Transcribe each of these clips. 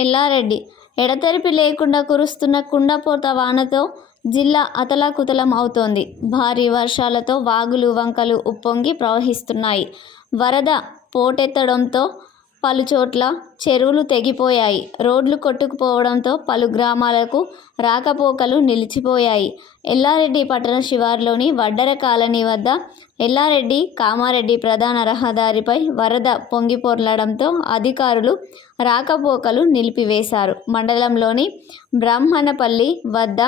ఎల్లారెడ్డి ఎడతెరిపి లేకుండా కురుస్తున్న కుండపోత వానతో జిల్లా అతలాకుతలం అవుతోంది. భారీ వర్షాలతో వాగులు వంకలు ఉప్పొంగి ప్రవహిస్తున్నాయి. వరద పోటెత్తడంతో పలుచోట్ల చెరువులు తెగిపోయాయి. రోడ్లు కొట్టుకుపోవడంతో పలు గ్రామాలకు రాకపోకలు నిలిచిపోయాయి. ఎల్లారెడ్డి పట్టణ శివారులోని వడ్డెర కాలనీ వద్ద ఎల్లారెడ్డి కామారెడ్డి ప్రధాన రహదారిపై వరద పొంగిపొర్లడంతో అధికారులు రాకపోకలు నిలిపివేశారు. మండలంలోని బ్రాహ్మణపల్లి వద్ద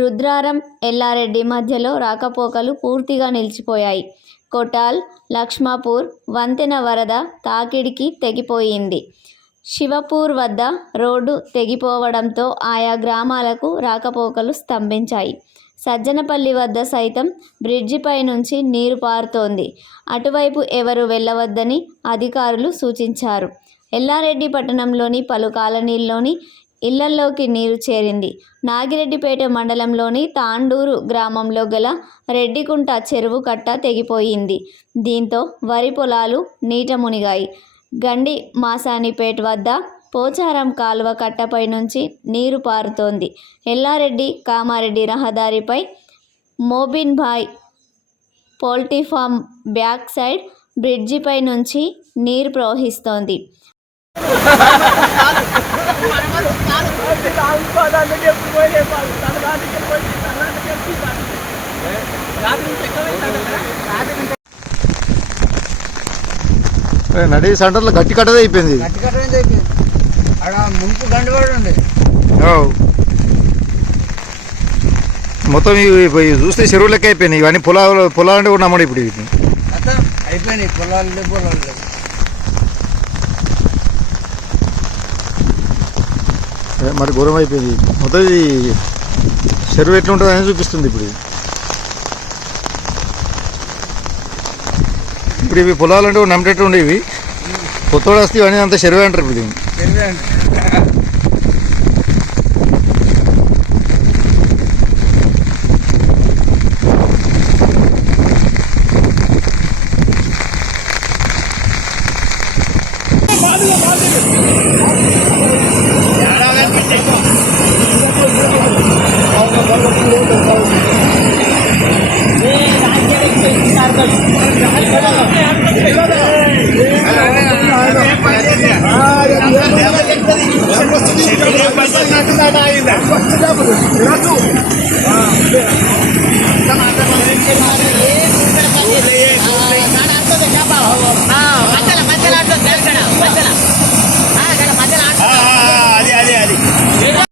రుద్రారం ఎల్లారెడ్డి మధ్యలో రాకపోకలు పూర్తిగా నిలిచిపోయాయి. కొటాల్ లక్ష్మాపూర్ వంతెన వరద తాకిడికి తెగిపోయింది. శివపూర్ వద్ద రోడ్డు తెగిపోవడంతో ఆయా గ్రామాలకు రాకపోకలు స్తంభించాయి. సజ్జనపల్లి వద్ద సైతం బ్రిడ్జిపై నుంచి నీరు పారుతోంది. అటువైపు ఎవరూ వెళ్లవద్దని అధికారులు సూచించారు. ఎల్లారెడ్డి పట్టణంలోని పలు కాలనీల్లోని ఇళ్లలోకి నీరు చేరింది. నాగిరెడ్డిపేట మండలంలోని తాండూరు గ్రామంలో గల రెడ్డికుంట చెరువు కట్ట తెగిపోయింది. దీంతో వరి పొలాలు నీట మునిగాయి. గండి మాసానిపేట వద్ద పోచారం కాలువ కట్టపై నుంచి నీరు పారుతోంది. ఎల్లారెడ్డి కామారెడ్డి రహదారిపై మోబిన్భాయ్ పౌల్ట్రీ ఫామ్ బ్యాక్ సైడ్ బ్రిడ్జిపై నుంచి నీరు ప్రవహిస్తోంది. నడి సెంటర్లో గట్టి కట్టదే అయిపోయింది. మొత్తం ఇవి చూస్తే చెరువు లెక్క అయిపోయినాయి. ఇవన్నీ పొలాలంటే కూడా నమ్మడు ఇప్పుడు వీటిని అయిపోయినాయి. పొలాలు మరి ఘోరం అయిపోయింది. మొత్తం ఇది చెరువు ఎట్లుంటుంది అని చూపిస్తుంది. ఇప్పుడు ఇవి పొలాలంటే నమ్మటట్టు ఉండేవి. కొత్తోడు వస్తే ఇవన్నీ అంతా చెరువే అంటారు. ఇప్పుడు